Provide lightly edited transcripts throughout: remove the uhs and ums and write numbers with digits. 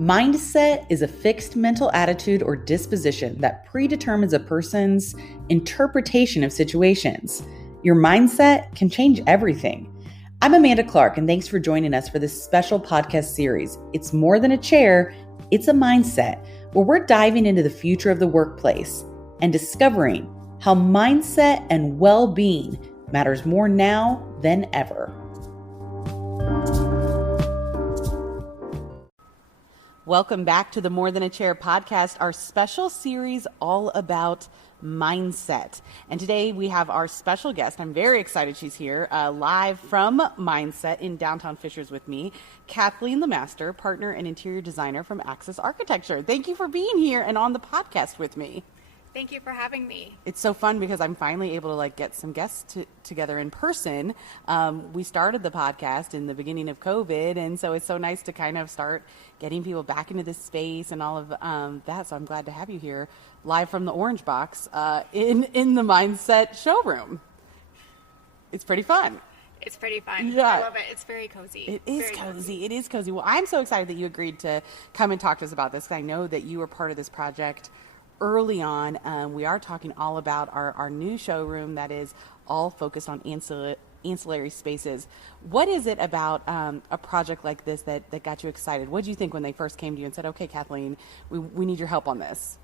Mindset is a fixed mental attitude or disposition that predetermines a person's interpretation of situations. Your mindset can change everything. I'm Amanda Clark, and thanks for joining us for this special podcast series. It's more than a chair, it's a mindset, where we're diving into the future of the workplace and discovering how mindset and well-being matters more now than ever. Welcome back to the More Than a Chair podcast, our special series all about mindset. And today we have our special guest. I'm very excited she's here, live from Mindset in downtown Fishers with me, Kathleen Lemaster, partner and interior designer from Access Architecture. Thank you for being here and on the podcast with me. Thank you for having me. It's so fun because I'm finally able to get some guests together in person. We started the podcast in the beginning of COVID, and so it's so nice to kind of start getting people back into this space and all of that. So I'm glad to have you here live from the Orange Box in the Mindset showroom. It's pretty fun. It's pretty fun. Yeah. I love it. It's very cozy. It is cozy. It is cozy. Well, I'm so excited that you agreed to come and talk to us about this because I know that you were part of this project early on. We are talking all about our new showroom that is all focused on ancillary spaces. What is it about a project like this that got you excited? What did you think when they first came to you and said, okay, Kathleen, we need your help on this?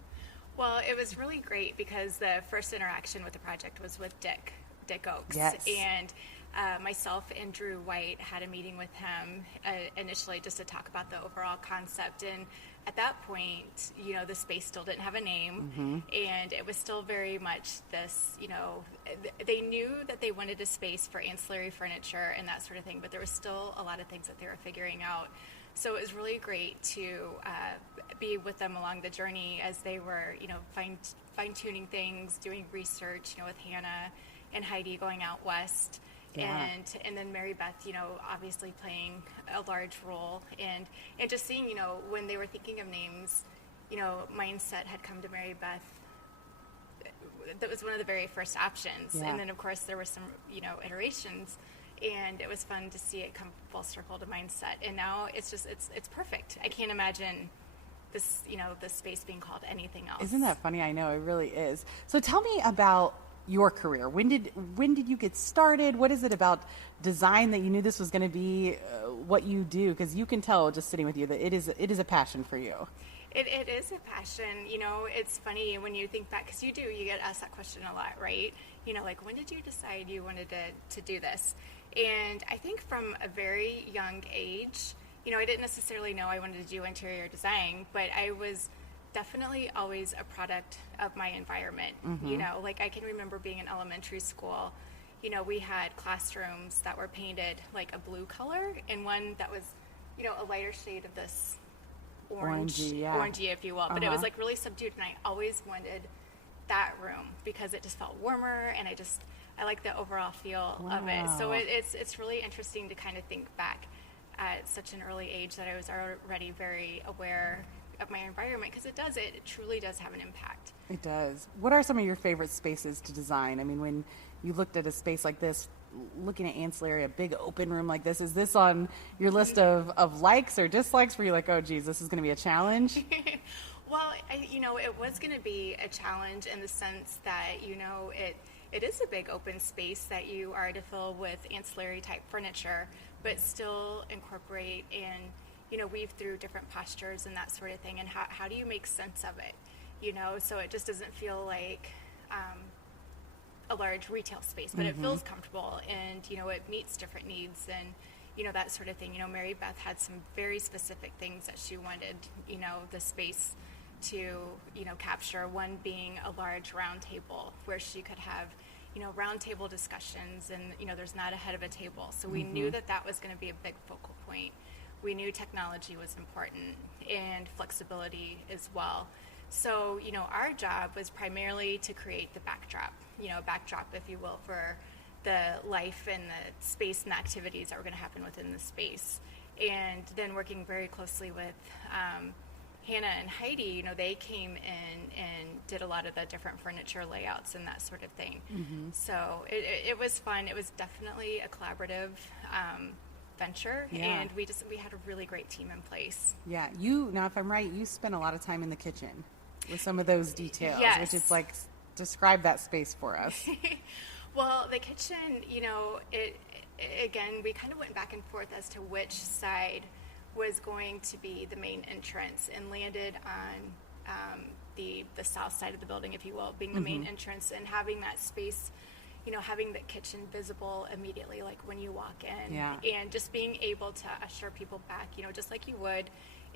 Well, it was really great because the first interaction with the project was with Dick Oakes. Yes. And myself and Drew White had a meeting with him initially just to talk about the overall concept. And at that point, the space still didn't have a name, and it was still very much this, they knew that they wanted a space for ancillary furniture and that sort of thing, but there was still a lot of things that they were figuring out. So it was really great to be with them along the journey as they were, fine-tuning things, doing research, with Hannah and Heidi going out west. Yeah. And then Mary Beth, obviously playing a large role, and just seeing, when they were thinking of names, Mindset had come to Mary Beth. That was one of the very first options. Yeah. And then of course there were some, iterations, and it was fun to see it come full circle to Mindset. And now it's perfect. I can't imagine this, this space being called anything else. Isn't that funny? I know, it really is. So tell me about your career. When did you get started? What is it about design that you knew this was going to be what you do? Because you can tell just sitting with you that it is a passion for you. It is a passion. It's funny when you think back, because you get asked that question a lot, right? When did you decide you wanted to do this? And I think from a very young age, I didn't necessarily know I wanted to do interior design, but I was definitely always a product of my environment. I can remember being in elementary school, we had classrooms that were painted like a blue color and one that was, a lighter shade of this orangey, if you will, but it was like really subdued, and I always wanted that room because it just felt warmer, and I like the overall feel of it. So it's really interesting to kind of think back at such an early age that I was already very aware of my environment, because it truly does have an impact. It does. What are some of your favorite spaces to design? I mean, when you looked at a space like this, looking at ancillary, a big open room like this, is this on your list of likes or dislikes where you're like, oh geez, this is going to be a challenge? Well, it was going to be a challenge in the sense that, it is a big open space that you are to fill with ancillary type furniture, but still incorporate and weave through different postures and that sort of thing, and how do you make sense of it, so it just doesn't feel like a large retail space, but it feels comfortable, and it meets different needs, and that sort of thing. Mary Beth had some very specific things that she wanted the space to capture, one being a large round table where she could have round table discussions, and there's not a head of a table, so we knew that was going to be a big focal point. We knew technology was important and flexibility as well. So, our job was primarily to create the backdrop, if you will, for the life and the space and the activities that were going to happen within the space. And then working very closely with Hannah and Heidi, they came in and did a lot of the different furniture layouts and that sort of thing. So it was fun. It was definitely a collaborative venture, Yeah. and we had a really great team in place. Yeah. Now, if I'm right, you spend a lot of time in the kitchen with some of those details, Yes. which is like, describe that space for us. Well, the kitchen, again, we kind of went back and forth as to which side was going to be the main entrance, and landed on the south side of the building, if you will, being the main entrance, and having that space, having the kitchen visible immediately, like when you walk in, Yeah. and just being able to usher people back, just like you would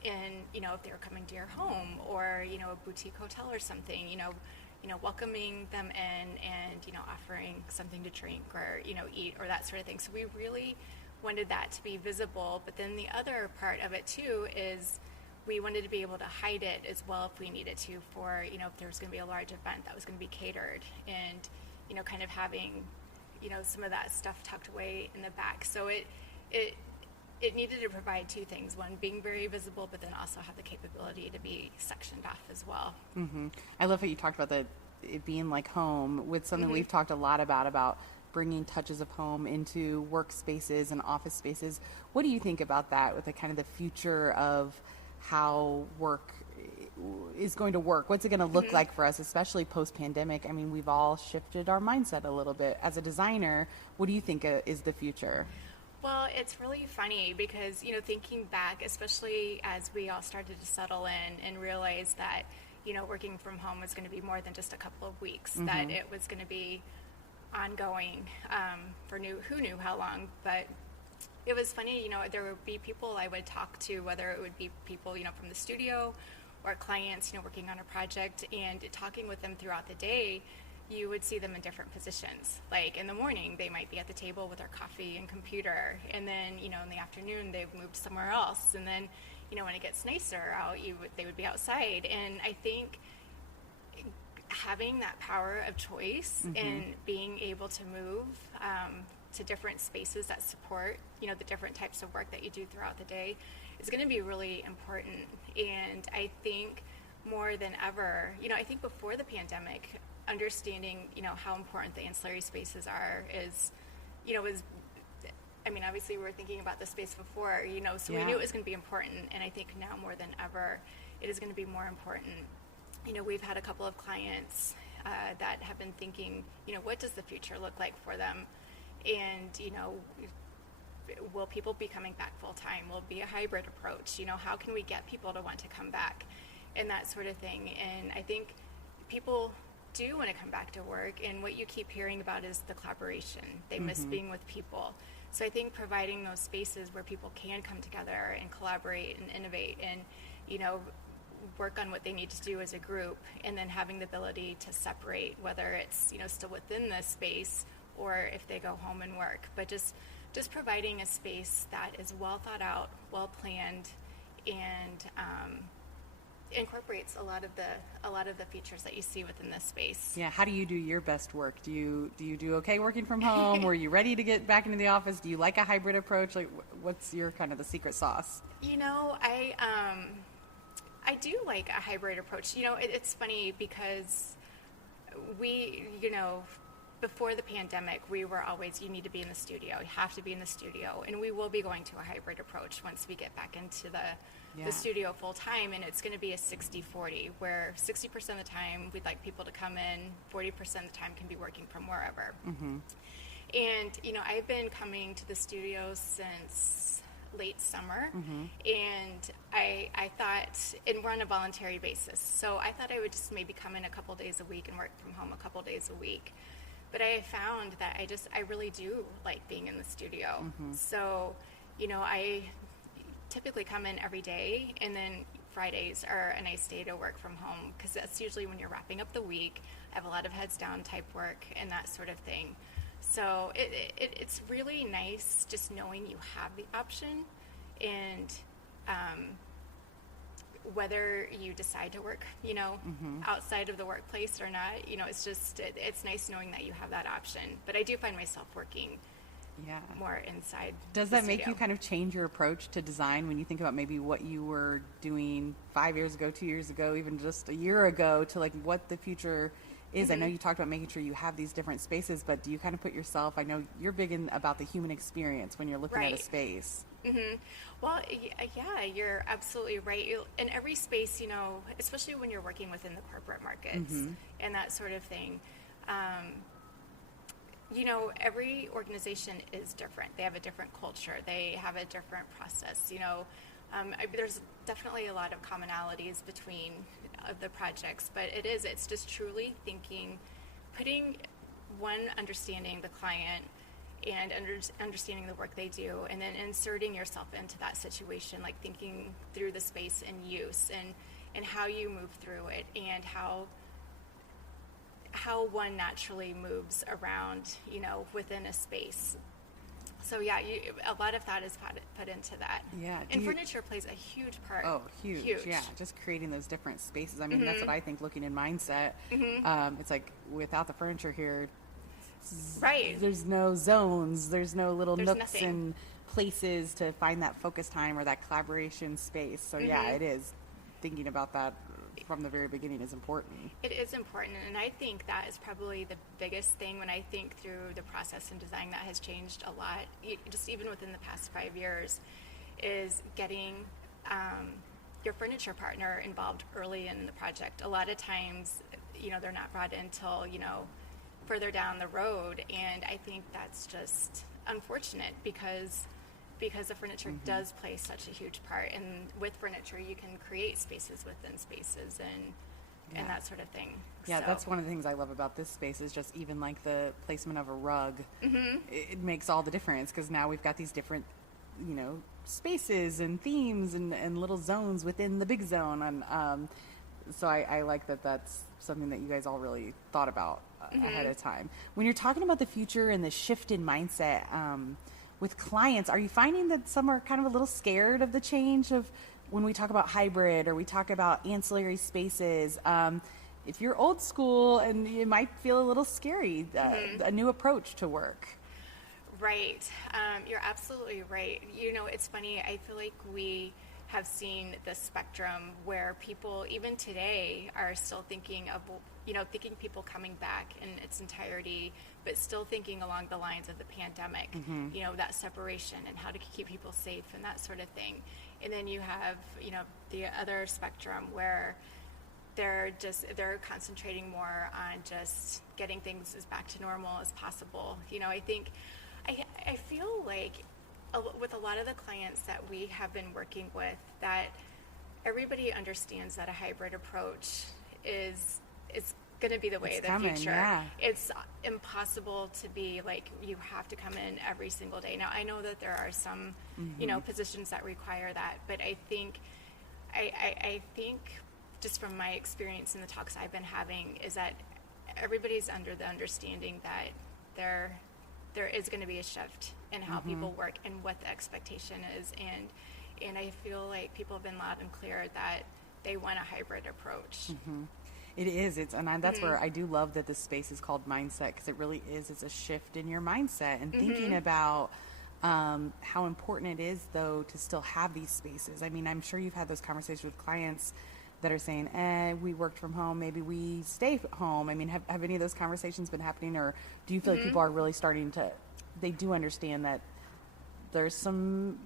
in, if they were coming to your home, or, a boutique hotel or something, welcoming them in, and, offering something to drink, or, eat, or that sort of thing. So we really wanted that to be visible. But then the other part of it too is we wanted to be able to hide it as well if we needed to, for, if there was going to be a large event that was going to be catered, and, kind of having, some of that stuff tucked away in the back. So it needed to provide two things: one, being very visible, but then also have the capability to be sectioned off as well. Mm-hmm. I love how you talked about it being like home, with something we've talked a lot about bringing touches of home into workspaces and office spaces. What do you think about that, with the kind of the future of how work is going to work? What's it going to look like for us, especially post-pandemic? I mean, we've all shifted our mindset a little bit. As a designer, what do you think is the future? Well, it's really funny because, thinking back, especially as we all started to settle in and realize that, working from home was going to be more than just a couple of weeks, that it was going to be ongoing for who knew how long. But it was funny, there would be people I would talk to, whether it would be people, from the studio, or clients, working on a project, and talking with them throughout the day. You would see them in different positions. Like in the morning, they might be at the table with their coffee and computer, and then, in the afternoon, they've moved somewhere else, and then, when it gets nicer out, they would be outside. And I think having that power of choice and being able to move to different spaces that support, the different types of work that you do throughout the day is going to be really important. And I think more than ever, I think before the pandemic, understanding, how important the ancillary spaces are is, obviously we were thinking about the space before, so we knew it was going to be important. And I think now more than ever, it is going to be more important. We've had a couple of clients that have been thinking, what does the future look like for them? And, will people be coming back full time? Will it be a hybrid approach? How can we get people to want to come back? And that sort of thing. And I think people do want to come back to work, and what you keep hearing about is the collaboration. They miss being with people. So I think providing those spaces where people can come together and collaborate and innovate and, work on what they need to do as a group, and then having the ability to separate, whether it's, still within the space or if they go home and work. But just providing a space that is well thought out, well planned, and incorporates a lot of the features that you see within this space. Yeah. How do you do your best work? Do you do okay working from home? Were you ready to get back into the office? Do you like a hybrid approach? Like, what's your kind of the secret sauce? I do like a hybrid approach. It's funny because we, before the pandemic, we were always, you need to be in the studio. You have to be in the studio. And we will be going to a hybrid approach once we get back into the studio full time. And it's going to be a 60-40, where 60% of the time we'd like people to come in, 40% of the time can be working from wherever. And, I've been coming to the studio since late summer, and I thought, and we're on a voluntary basis, so I thought I would just maybe come in a couple days a week and work from home a couple days a week. But I found that I really do like being in the studio. So, I typically come in every day, and then Fridays are a nice day to work from home, because that's usually when you're wrapping up the week. I have a lot of heads down type work and that sort of thing. So it's really nice just knowing you have the option, and whether you decide to work, outside of the workplace or not, it's nice knowing that you have that option. But I do find myself working more inside. Does that make you kind of change your approach to design when you think about maybe what you were doing 5 years ago, 2 years ago, even just a year ago, to like what the future is. I know you talked about making sure you have these different spaces, but do you kind of put yourself, I know you're big in about the human experience when you're looking at a space. Well, yeah, you're absolutely right. In every space, especially when you're working within the corporate markets and that sort of thing, every organization is different. They have a different culture. They have a different process. There's definitely a lot of commonalities between the projects, but it's just truly putting understanding the client and understanding the work they do, and then inserting yourself into that situation, like thinking through the space and use and how you move through it, and how one naturally moves around, within a space. So yeah, a lot of that is put into that. Yeah. And furniture plays a huge part. Oh, huge. Yeah, just creating those different spaces. I mean, that's what I think, looking in mindset. It's like, without the furniture here, right, there's no zones, there's no little nooks and places to find that focus time or that collaboration space. So yeah, it is. Thinking about that from the very beginning is important. It is important, and I think that is probably the biggest thing when I think through the process and design that has changed a lot, just even within the past 5 years, is getting your furniture partner involved early in the project. A lot of times, they're not brought in until, further down the road, and I think that's just unfortunate because the furniture does play such a huge part, and with furniture you can create spaces within spaces and that sort of thing. Yeah, so. That's one of the things I love about this space, is just even like the placement of a rug. It makes all the difference, because now we've got these different spaces and themes and little zones within the big zone, and so I like that that's something that you guys all really thought about ahead of time. When you're talking about the future and the shift in mindset with clients, are you finding that some are kind of a little scared of the change of when we talk about hybrid or we talk about ancillary spaces? If you're old school, and it might feel a little scary, a new approach to work. Right. You're absolutely right. It's funny. I feel like we have seen the spectrum where people, even today, are still thinking of, thinking people coming back in its entirety, but still thinking along the lines of the pandemic, that separation and how to keep people safe and that sort of thing. And then you have, the other spectrum where they're concentrating more on just getting things as back to normal as possible. I feel like with a lot of the clients that we have been working with, that everybody understands that a hybrid approach is going to be the way of the future. Yeah. It's impossible to be like, you have to come in every single day. Now, I know that there are some, positions that require that, but I think just from my experience in the talks I've been having, is that everybody's under the understanding that there is going to be a shift in how people work and what the expectation is, and I feel like people have been loud and clear that they want a hybrid approach. It is. That's where I do love that this space is called mindset, because it really is. It's a shift in your mindset and thinking about how important it is, though, to still have these spaces. I mean, I'm sure you've had those conversations with clients that are saying, we worked from home, maybe we stay home. I mean, have any of those conversations been happening, or do you feel like people are really starting to, they do understand that there's some,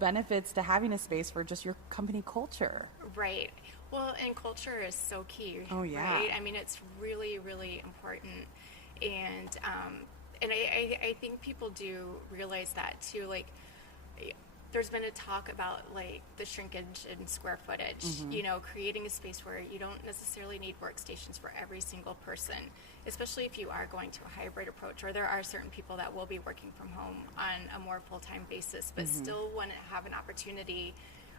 benefits to having a space for just your company culture? Right. Well, and culture is so key. Oh, yeah. Right? I mean, it's really, really important. And I think people do realize that too. Like, there's been a talk about like the shrinkage in square footage, creating a space where you don't necessarily need workstations for every single person, especially if you are going to a hybrid approach, or there are certain people that will be working from home on a more full-time basis, but still want to have an opportunity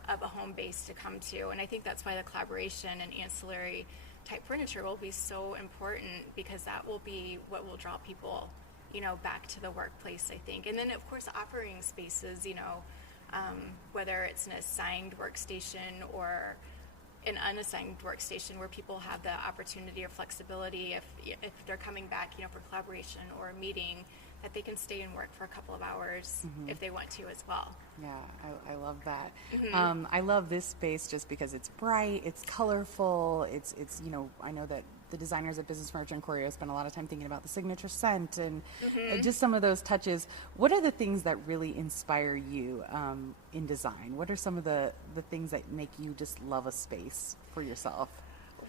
of a home base to come to. And I think that's why the collaboration and ancillary type furniture will be so important, because that will be what will draw people, back to the workplace, I think. And then, of course, offering spaces, whether it's an assigned workstation or an unassigned workstation, where people have the opportunity or flexibility, if they're coming back, for collaboration or a meeting, that they can stay and work for a couple of hours if they want to as well. Yeah, I love that. I love this space just because it's bright, it's colorful, it's I know that the designers at Business Furniture and Choreo spend a lot of time thinking about the signature scent and just some of those touches. What are the things that really inspire you in design? What are some of the things that make you just love a space for yourself?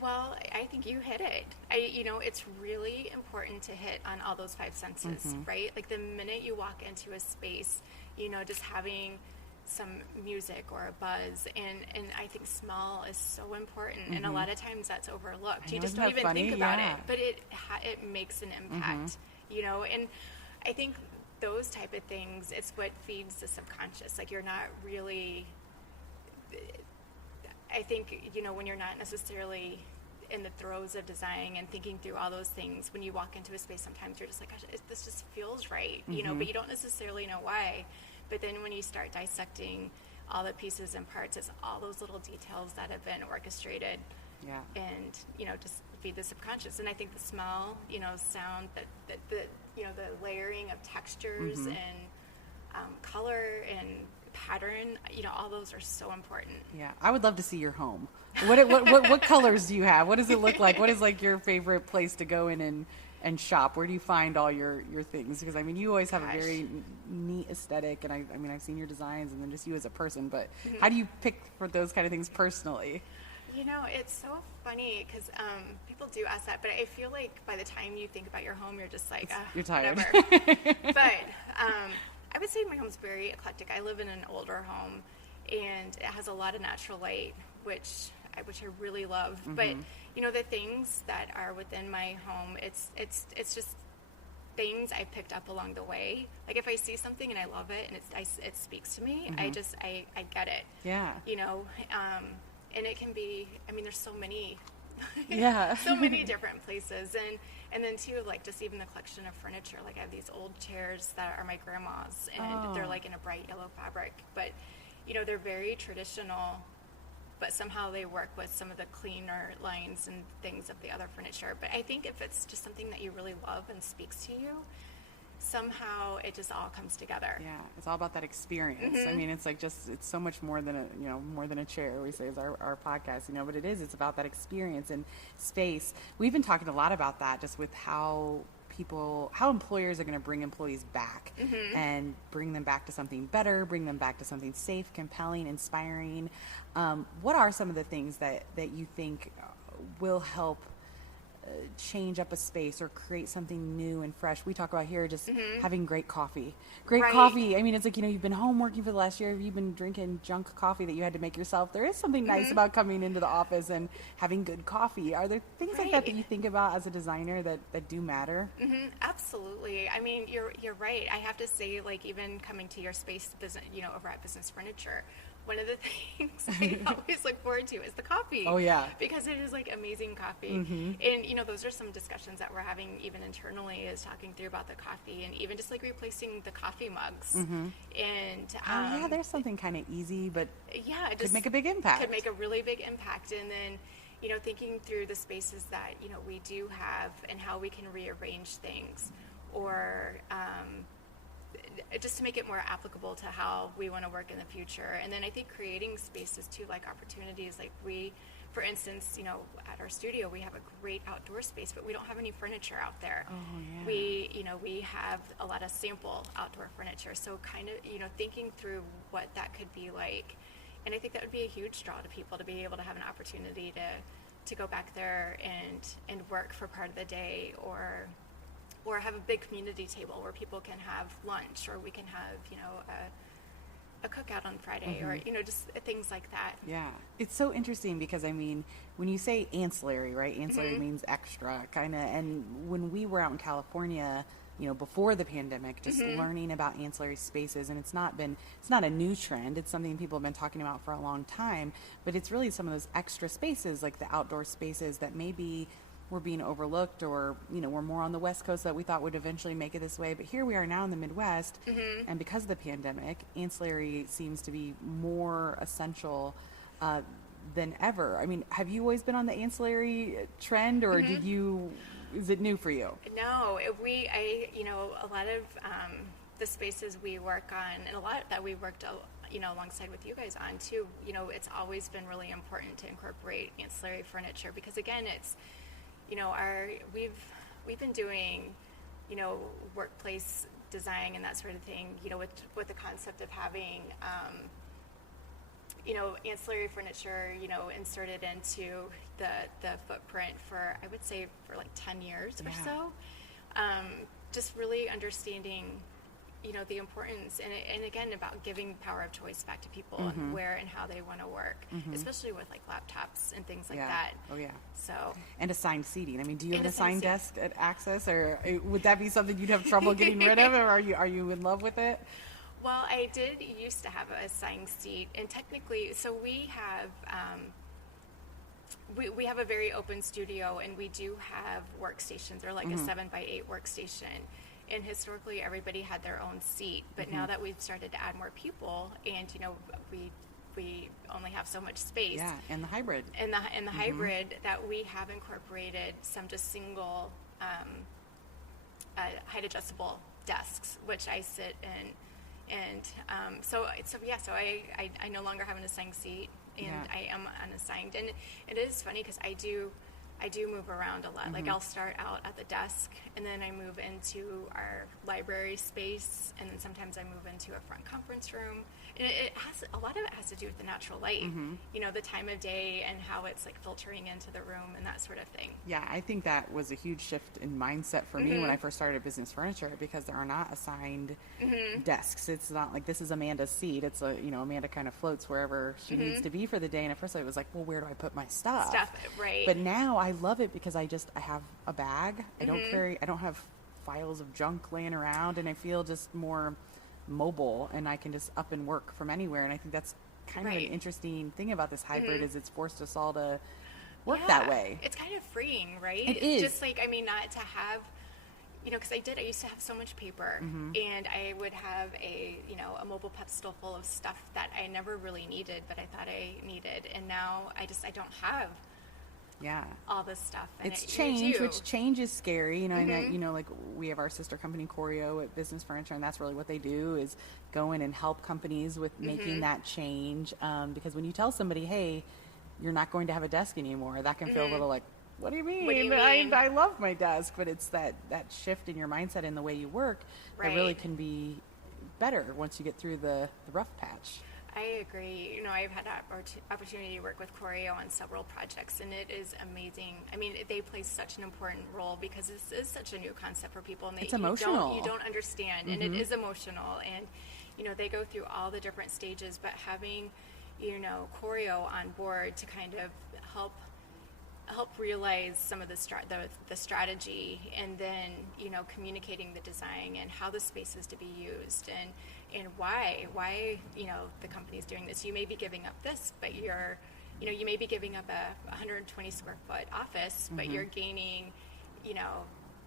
Well, I think you hit it. It's really important to hit on all those five senses, right? Like the minute you walk into a space, just having some music or a buzz, and I think smell is so important, and a lot of times that's overlooked. You just don't even think about it, but it makes an impact, and I think those type of things, it's what feeds the subconscious. Like you're not really, I think, when you're not necessarily in the throes of designing and thinking through all those things, when you walk into a space, sometimes you're just like, gosh, this just feels right, but you don't necessarily know why. But then when you start dissecting all the pieces and parts, it's all those little details that have been orchestrated and, just feed the subconscious. And I think the smell, sound, the layering of textures and color and pattern, all those are so important. Yeah, I would love to see your home. What colors do you have? What does it look like? What is like your favorite place to go in and shop? Where do you find all your things? Because you always have a very neat aesthetic, and I've seen your designs, and then just you as a person. But how do you pick for those kind of things personally? It's so funny because people do ask that, but I feel like by the time you think about your home, you're just like, you're tired. Whatever. But I would say my home's very eclectic. I live in an older home, and it has a lot of natural light, which I really love. But the things that are within my home, it's just things I picked up along the way. Like if I see something and I love it and it speaks to me, I get it. Yeah. And it can be, there's so many, yeah, so many different places. And then too, like just even the collection of furniture, like I have these old chairs that are my grandma's, and they're like in a bright yellow fabric, but they're very traditional, but somehow they work with some of the cleaner lines and things of the other furniture. But I think if it's just something that you really love and speaks to you, somehow it just all comes together. Yeah, it's all about that experience. It's like it's so much more than a chair, we say is our podcast, but it's about that experience and space. We've been talking a lot about that just with how employers are going to bring employees back and bring them back to something better, bring them back to something safe, compelling, inspiring. What are some of the things that you think will help change up a space or create something new and fresh? We talk about here just having great coffee. Coffee. It's like, you've been home working for the last year. You've been drinking junk coffee that you had to make yourself. There is something nice about coming into the office and having good coffee. Are there things like that you think about as a designer that do matter? Absolutely. You're right. I have to say, like, even coming to your space business, over at Business Furniture, one of the things I always look forward to is the coffee. Oh, yeah. Because it is like amazing coffee. And, those are some discussions that we're having even internally, is talking through about the coffee and even just like replacing the coffee mugs. And there's something kind of easy, but it could make a big impact. Could make a really big impact. And then, thinking through the spaces that, we do have and how we can rearrange things, or just to make it more applicable to how we want to work in the future. And then I think creating spaces too, like opportunities, like for instance, at our studio, we have a great outdoor space, but we don't have any furniture out there. We have a lot of sample outdoor furniture. So kind of, thinking through what that could be like. And I think that would be a huge draw to people, to be able to have an opportunity to go back there and work for part of the day, or have a big community table where people can have lunch, or we can have, a cookout on Friday, or, just things like that. Yeah. It's so interesting because, when you say ancillary, right? Ancillary means extra, kind of. And when we were out in California, before the pandemic, just learning about ancillary spaces, and it's not a new trend. It's something people have been talking about for a long time, but it's really some of those extra spaces, like the outdoor spaces that maybe were being overlooked, or we're more on the West Coast that we thought would eventually make it this way, but here we are now in the Midwest, and because of the pandemic, ancillary seems to be more essential than ever. Have you always been on the ancillary trend, or is it new for you? No, a lot of the spaces we work on, and a lot that we worked alongside with you guys on too, it's always been really important to incorporate ancillary furniture, because again, it's you know, we've been doing, you know, workplace design and that sort of thing, you know, with the concept of having, you know, ancillary furniture, you know, inserted into the footprint for, I would say, for like 10 years or so. Just really understanding, you know, the importance and again about giving power of choice back to people and where and how they want to work, especially with like laptops and things like that. Oh yeah. So, and assigned seating. I mean, do you have an assigned desk at Access, or would that be something you'd have trouble getting rid of, or are you in love with it? Well, I did used to have a assigned seat, and technically, so we have we have a very open studio, and we do have workstations, or like a 7x8 workstation. And historically, everybody had their own seat, but now that we've started to add more people, and you know, we only have so much space. Yeah, and the hybrid. And the hybrid, that we have incorporated some just single height adjustable desks, which I sit in. And so I no longer have an assigned seat, and I am unassigned. And it is funny because I do move around a lot. Like I'll start out at the desk, and then I move into our library space, and then sometimes I move into a front conference room. And a lot of it has to do with the natural light, you know, the time of day and how it's like filtering into the room and that sort of thing. Yeah, I think that was a huge shift in mindset for me when I first started Business Furniture, because there are not assigned desks. It's not like this is Amanda's seat. It's Amanda kind of floats wherever she needs to be for the day. And at first I was like, well, where do I put my stuff? Right. But now I love it because I have a bag. I don't have files of junk laying around, and I feel just more mobile, and I can just up and work from anywhere. And I think that's kind of an interesting thing about this hybrid is it's forced us all to work that way. It's kind of freeing, right? It is. Just like, I mean, not to have, you know, because I used to have so much paper, and I would have a mobile pedestal full of stuff that I never really needed, but I thought I needed. And now I don't have all this stuff. And it's change, which change is scary, you know. And like we have our sister company Choreo at Business Furniture, and that's really what they do, is go in and help companies with making that change. Because when you tell somebody, hey, you're not going to have a desk anymore, that can feel a little like, what do you mean? What do you mean? I love my desk. But it's that shift in your mindset and the way you work that really can be better once you get through the rough patch. I agree. You know, I've had opportunity to work with Choreo on several projects, and it is amazing. I mean, they play such an important role because this is such a new concept for people, and it's emotional. You don't understand, and it is emotional. And you know, they go through all the different stages, but having, you know, Choreo on board to kind of help realize some of the strategy, and then, you know, communicating the design and how the space is to be used, and why you know the company's doing this. You may be giving up this, but you may be giving up a 120 square foot office, but you're gaining, you know,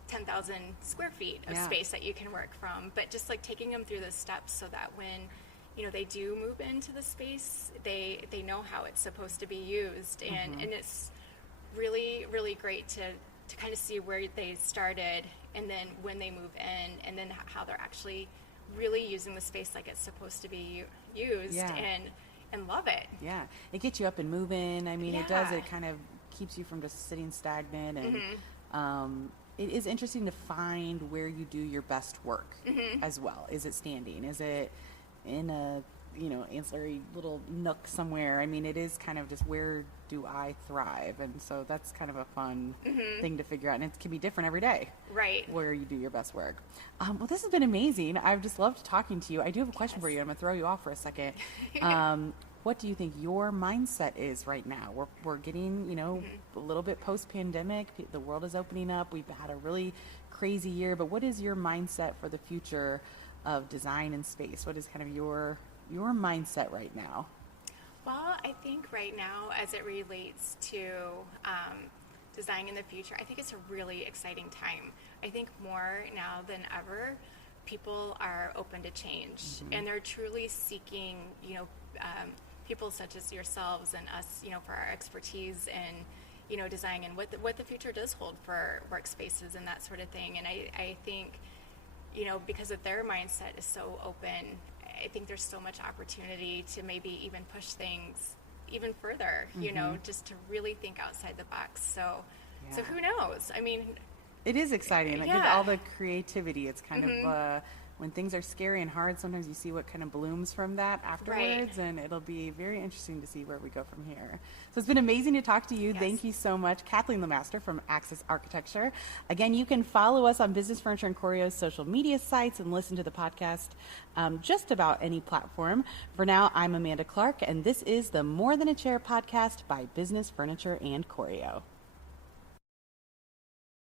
10,000 square feet of space that you can work from. But just like taking them through the steps so that when, you know, they do move into the space, they know how it's supposed to be used, and it's really, really great to kind of see where they started, and then when they move in, and then how they're actually really using the space like it's supposed to be used, and love it. Yeah, it gets you up and moving. I mean, it does. It kind of keeps you from just sitting stagnant, and it is interesting to find where you do your best work as well. Is it standing? Is it in a ancillary little nook somewhere? I mean, it is kind of just, where do I thrive? And so that's kind of a fun thing to figure out. And it can be different every day, right, where you do your best work. Well, this has been amazing. I've just loved talking to you. I do have a question for you. I'm going to throw you off for a second. What do you think your mindset is right now? We're getting, a little bit post-pandemic. The world is opening up. We've had a really crazy year. But what is your mindset for the future of design and space? What is kind of your mindset right now? Well, I think right now, as it relates to design in the future, I think it's a really exciting time. I think more now than ever, people are open to change, and they're truly seeking, people such as yourselves and us, for our expertise in, design and what the future does hold for workspaces and that sort of thing. And I think, because of their mindset is so open, I think there's so much opportunity to maybe even push things even further, just to really think outside the box. So So who knows? I mean, it is exciting. Like, with all the creativity, it's kind of when things are scary and hard, sometimes you see what kind of blooms from that afterwards, and it'll be very interesting to see where we go from here. So it's been amazing to talk to you. Yes. Thank you so much, Kathleen Lemaster from Access Architecture. Again, you can follow us on Business Furniture and Choreo's social media sites and listen to the podcast just about any platform. For now, I'm Amanda Clark, and this is the More Than a Chair podcast by Business Furniture and Choreo.